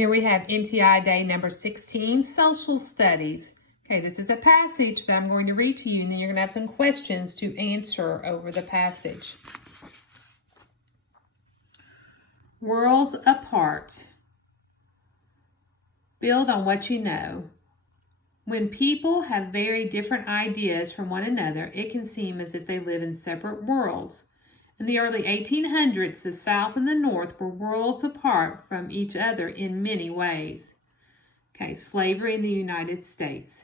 Here we have NTI day number 16, Social Studies. Okay, this is a passage that I'm going to read to you, and then you're going to have some questions to answer over the passage. Worlds apart. Build on what you know. When people have very different ideas from one another, it can seem as if they live in separate worlds. In the early 1800s, the South and the North were worlds apart from each other in many ways. Okay, slavery in the United States.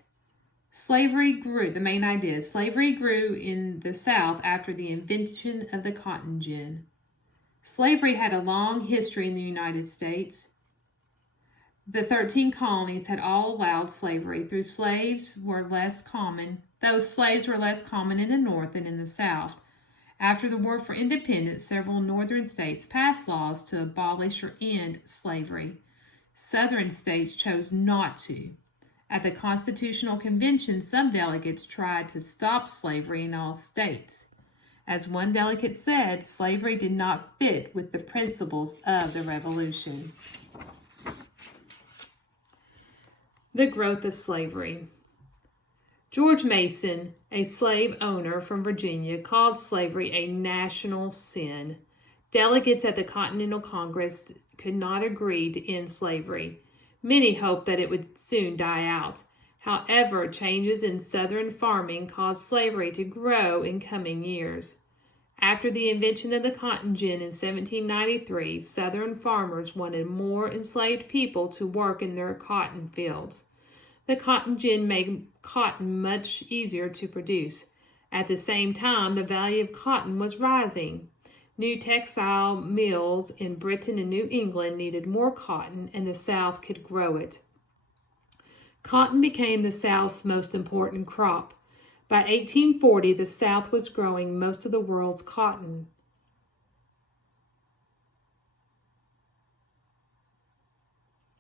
Slavery grew, the main idea is slavery grew in the South after the invention of the cotton gin. Slavery had a long history in the United States. The 13 colonies had all allowed slavery, though slaves were less common in the North than in the South. After the War for Independence, several northern states passed laws to abolish or end slavery. Southern states chose not to. At the Constitutional Convention, some delegates tried to stop slavery in all states. As one delegate said, slavery did not fit with the principles of the Revolution. The growth of slavery. George Mason, a slave owner from Virginia, called slavery a national sin. Delegates at the Continental Congress could not agree to end slavery. Many hoped that it would soon die out. However, changes in Southern farming caused slavery to grow in coming years. After the invention of the cotton gin in 1793, Southern farmers wanted more enslaved people to work in their cotton fields. The cotton gin made cotton much easier to produce. At the same time, the value of cotton was rising. New textile mills in Britain and New England needed more cotton, and the South could grow it. Cotton became the South's most important crop. By 1840, the South was growing most of the world's cotton.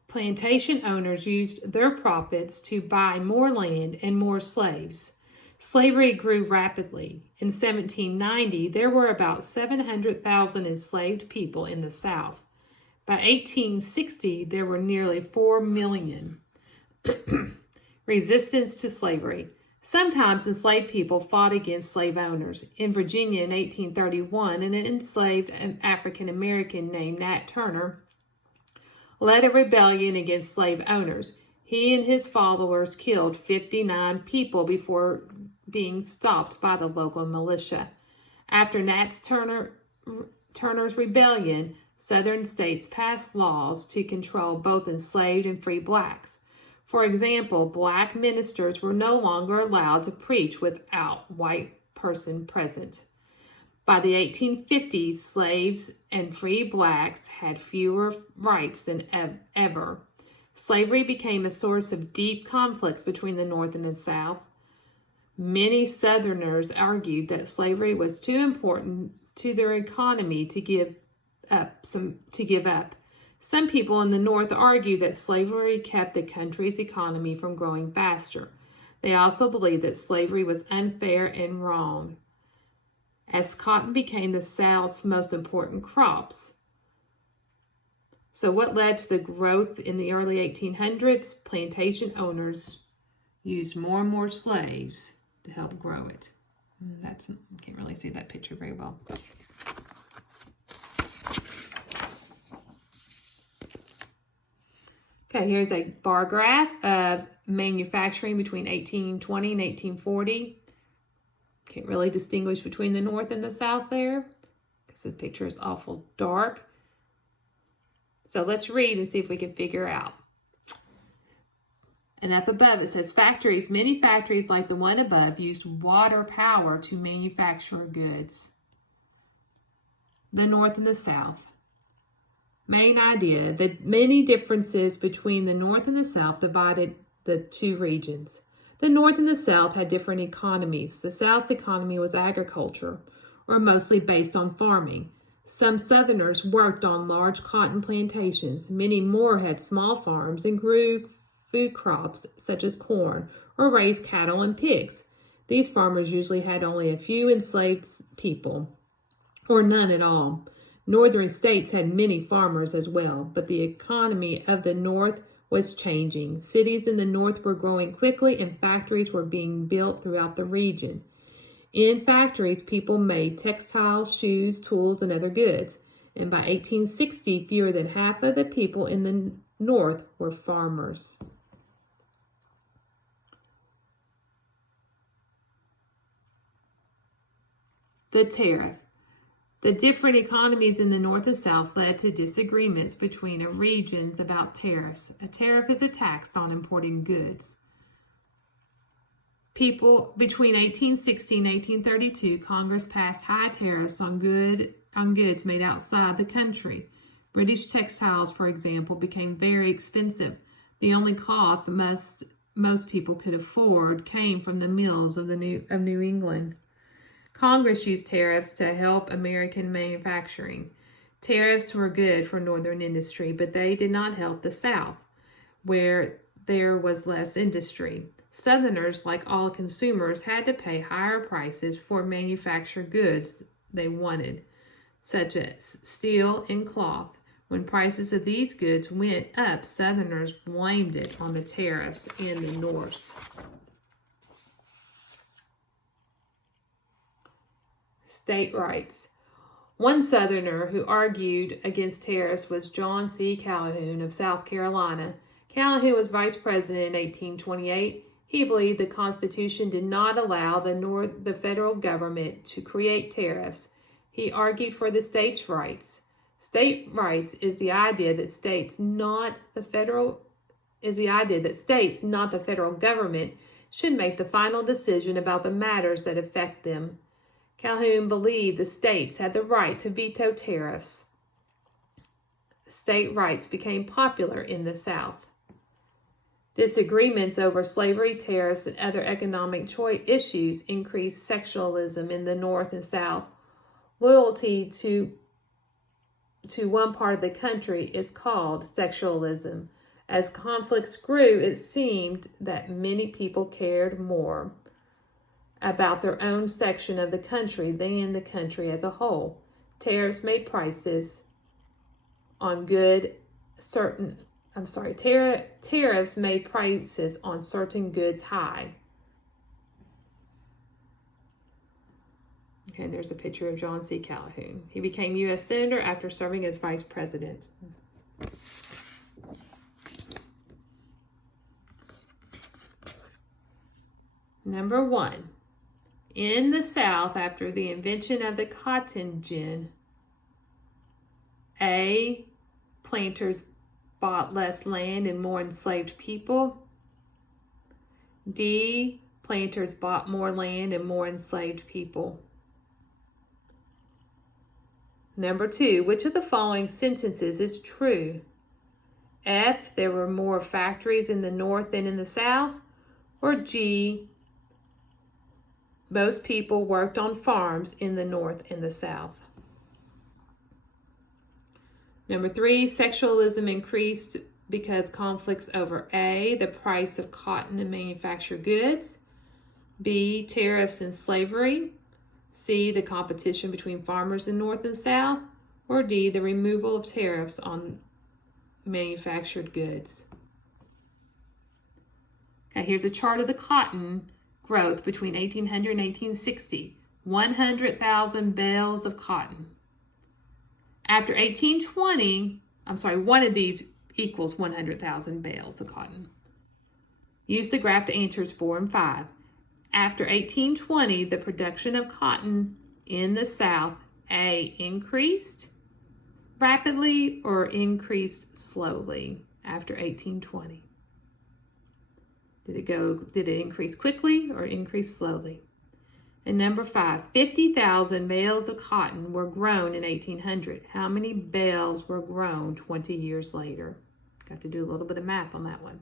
Plantation owners used their profits to buy more land and more slaves. Slavery grew rapidly. In 1790, there were about 700,000 enslaved people in the South. By 1860, there were nearly 4 million. Resistance to slavery. Sometimes enslaved people fought against slave owners. In Virginia in 1831, an enslaved African American named Nat Turner led a rebellion against slave owners. He and his followers killed 59 people before being stopped by the local militia. After Turner's rebellion, Southern states passed laws to control both enslaved and free blacks. For example, black ministers were no longer allowed to preach without white person present. By the 1850s, slaves and free blacks had fewer rights than ever. Slavery became a source of deep conflicts between the North and the South. Many Southerners argued that slavery was too important to their economy to give up. Some people in the North argued that slavery kept the country's economy from growing faster. They also believed that slavery was unfair and wrong, as cotton became the South's most important crops. So what led to the growth in the early 1800s? Plantation owners used more and more slaves to help grow it. I can't really see that picture very well. Okay, here's a bar graph of manufacturing between 1820 and 1840. Can't really distinguish between the North and the South there because the picture is awful dark. So let's read and see if we can figure out. And up above it says factories. Many factories like the one above used water power to manufacture goods. The North and the South. Main idea, the many differences between the North and the South divided the two regions. The North and the South had different economies. The South's economy was agriculture, or mostly based on farming. Some Southerners worked on large cotton plantations. Many more had small farms and grew food crops such as corn, or raised cattle and pigs. These farmers usually had only a few enslaved people, or none at all. Northern states had many farmers as well, but the economy of the North was changing. Cities in the North were growing quickly and factories were being built throughout the region. In factories, people made textiles, shoes, tools, and other goods. And by 1860, fewer than half of the people in the North were farmers. The tariff. The different economies in the North and South led to disagreements between regions about tariffs. A tariff is a tax on importing goods. Between 1860 and 1832, Congress passed high tariffs on goods made outside the country. British textiles, for example, became very expensive. The only cloth most people could afford came from the mills of New England. Congress used tariffs to help American manufacturing. Tariffs were good for Northern industry, but they did not help the South, where there was less industry. Southerners, like all consumers, had to pay higher prices for manufactured goods they wanted, such as steel and cloth. When prices of these goods went up, Southerners blamed it on the tariffs in the North. State rights. One Southerner who argued against tariffs was John C. Calhoun of South Carolina. Calhoun was vice president in 1828. He believed the Constitution did not allow the federal government to create tariffs. He argued for the states' rights. State rights is the idea that states, not the federal government, should make the final decision about the matters that affect them. Calhoun believed the states had the right to veto tariffs. State rights became popular in the South. Disagreements over slavery, tariffs, and other economic issues increased sectionalism in the North and South. Loyalty to one part of the country is called sectionalism. As conflicts grew, it seemed that many people cared more about their own section of the country than the country as a whole. Tariffs made prices on tariffs made prices on certain goods high. Okay, there's a picture of John C. Calhoun. He became U.S. Senator after serving as Vice President. Number 1. In the South, after the invention of the cotton gin, A. Planters bought less land and more enslaved people. D. Planters bought more land and more enslaved people. Number 2, which of the following sentences is true? F. There were more factories in the North than in the South. Or G. Most people worked on farms in the North and the South. Number 3, sexualism increased because conflicts over A, the price of cotton and manufactured goods, B, tariffs and slavery, C, the competition between farmers in North and South, or D, the removal of tariffs on manufactured goods. Okay, here's a chart of the cotton growth between 1800 and 1860. 100,000 bales of cotton. After 1820, one of these equals 100,000 bales of cotton. Use the graph to answers 4 and 5. After 1820, the production of cotton in the South, A, increased rapidly or increased slowly after 1820? Did it increase quickly or increase slowly? And number 5, 50,000 bales of cotton were grown in 1800. How many bales were grown 20 years later? Got to do a little bit of math on that one.